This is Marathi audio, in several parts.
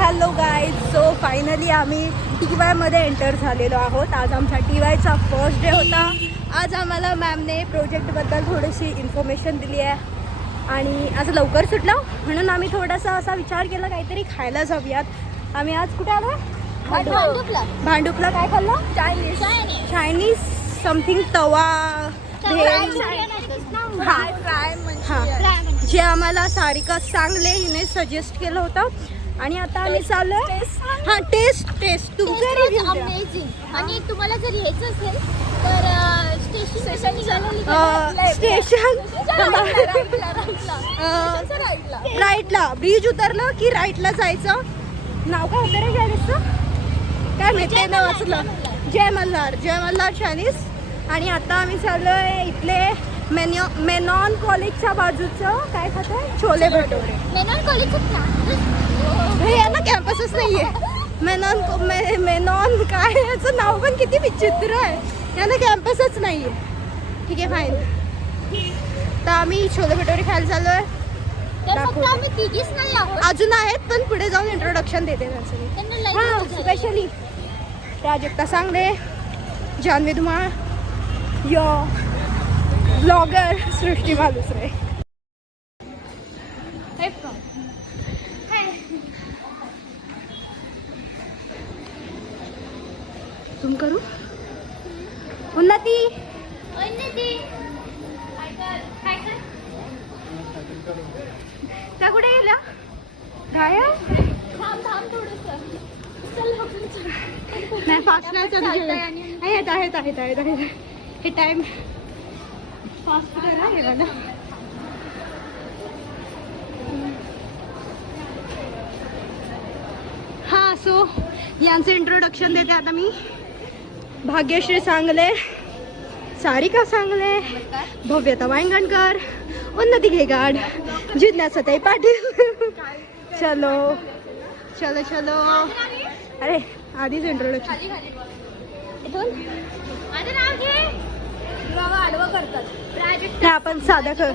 Hello guys. सो फायनली आम्ही TY मध्ये एंटर झालेलो आहोत. आज आमचा TYचा फर्स्ट डे होता. आज आम्हाला मॅमने प्रोजेक्टबद्दल थोडीशी इन्फॉर्मेशन दिली आहे आणि आज लवकर सुटलो म्हणून आम्ही थोडासा असा विचार केला काहीतरी खायला जाऊयात. आम्ही आज कुठे आलो? भांडुपला. काय खाल्लं? चायनीज समथिंग तवा भेळ. हां, जे आम्हाला सारिका सांगले हिने सजेस्ट केलं होतं. आणि आता आम्ही चाललो. हां, टेस्ट तुमचं रिव्ह्यू अमेझिंग. आणि तुम्हाला जर यायचं असेल तर राईटला ब्रिज उतरलं की राईटला जायचं. नाव काय होतं रे चायनीजचं? काय माहिती नाव वाचलं. जय मल्हार चायनीज. आणि आता आम्ही चाललोय इथले मेनॉन कॉलेजच्या बाजूचं काय खातोय? छोले भटोरे. मेनॉन कॉलेजचं हे यांना कॅम्पसच नाहीये. मेनॉन काय याचं नाव पण किती विचित्र आहे. यांना कॅम्पसच नाहीये. ठीक आहे, फाईन. तर आम्ही छोले भटोरे खायला चाललोय. अजून आहेत पण पुढे जाऊन इंट्रोडक्शन देते त्यांचं. हां, स्पेशली प्राजक्ता सांगले, जान्हवी धुमाळ, यो ब्लॉगर सृष्टी मालुसरे. तुम करू उन्नती. त्या कुठे गेल्या? गायब. नाही, फास्ट नाही चालू. आहेत हे टाइम फास्ट करा हे मला. हां, सो यांचं इंट्रोडक्शन देते आता मी. भाग्यश्री सांगले, सारिका सांगले, भव्यता वांगणकर, उन्नती घेगाड, जिज्ञासाताई पाटील. चलो. अरे आधीच इंट्रोडक्शन. आपण साधा कर.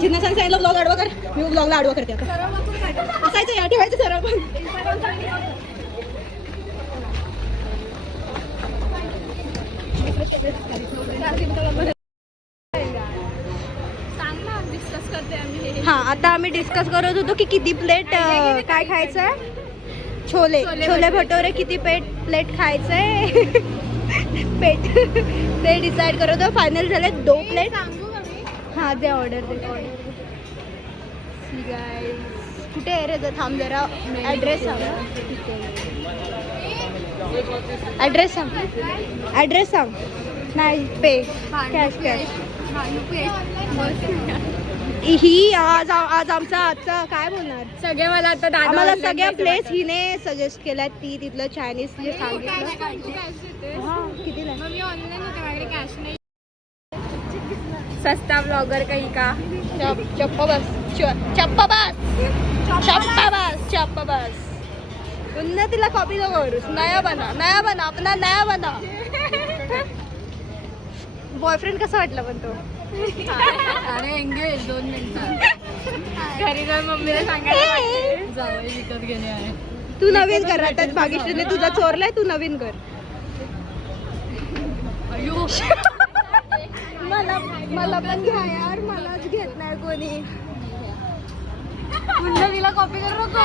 जिन्ना सांगितलं ब्लॉग आडवा कर. मी ब्लॉगला आडवा करते आता. असायचं या ठेवायचं सर आपण. हां, आता आम्ही डिस्कस करत होतो की किती प्लेट काय खायचंय. छोले भटोरे किती प्लेट खायचंय. पेट ते डिसाईड करत होतो. फायनल झाले 2 प्लेट. हां, दे ऑर्डर दे. कुठे आहे रे? थांब जरा. ॲड्रेस सांग. नाही, पे कॅश. ही आज आमचा काय बोलणार सगळे मला आता आम्हाला सगळ्या प्लेस हिने सजेस्ट केल्या. ती तिथलं चायनीज सांगितलं. कितीला? सस्ता ब्लॉगर काही का? चप्पा बस. उन्नतीला कॉपी नको करूस. नया बना अपना नया बना. बॉयफ्रेंड कसं वाटलं पण तो? अरे एंगेज 2 मिनिटं घरी जाऊन मम्मीला सांगायला जावं विकत घेणे आहे. तू नवीन कर. आता भाग्यश्रीने तुझा चोरलाय, तू नवीन कर. मला पण घ्या यार. मलाच घेत नाही कोणी. तिला कॉपी करू नको.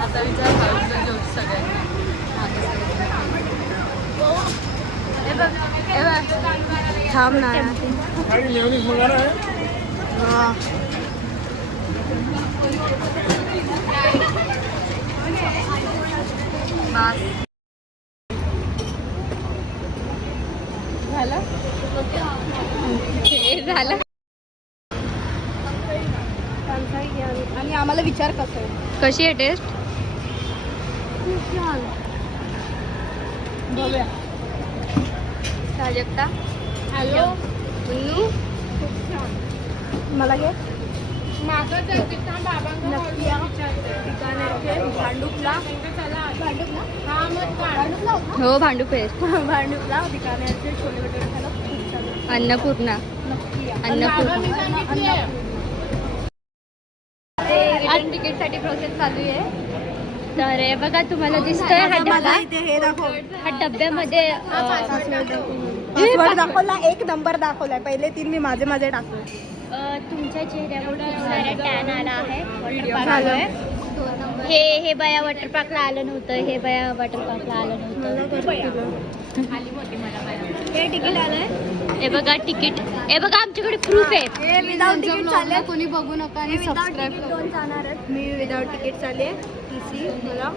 आता विचार सगळ्यांना थांब ना. झालं. आणि आम्हाला विचार कसं आहे. कशी आहे टेस्ट? खूप छान. बघूया. प्राजक्ता. हॅलो. मला घे. नक्की या. बिकानेरचे भांडुपला. भांडुपला होता? हो भांडूप आहे. भांडुपला बिकानेरचे छोले भटुरे खायला खूप छान आहे. अन्नपूर्णा. नक्की या. अन्नपूर्णा. रिटर्न तिकीट साठी प्रोसेस चालू आहे. तर हे बघा तुम्हाला दिसतोय हा मला डबा. इथे हे दाखव. हा डब्यामध्ये पासवर्ड दाखवला, एक नंबर दाखवलाय. पहिले 3 मी माझे टाकले. तुमच्या चेहऱ्यावर खूप सारा टॅन आला आहे. व्हिडिओ वॉटर पार्क आहे. हे बया वॉटर पार्कला आलं नव्हतं. हे बया वॉटर पार्कला आलं नव्हतं. हे तिकीट आलंय. हे बघा तिकीट. हे बघा आमच्याकडे प्रूफ आहे. हे विदाउट तिकीट चालले. कोणी बघू नका आणि विदाउट सबस्क्राईब तिकीट 2 जाणार आहेत. मी विदाउट तिकीट चालले. TC मला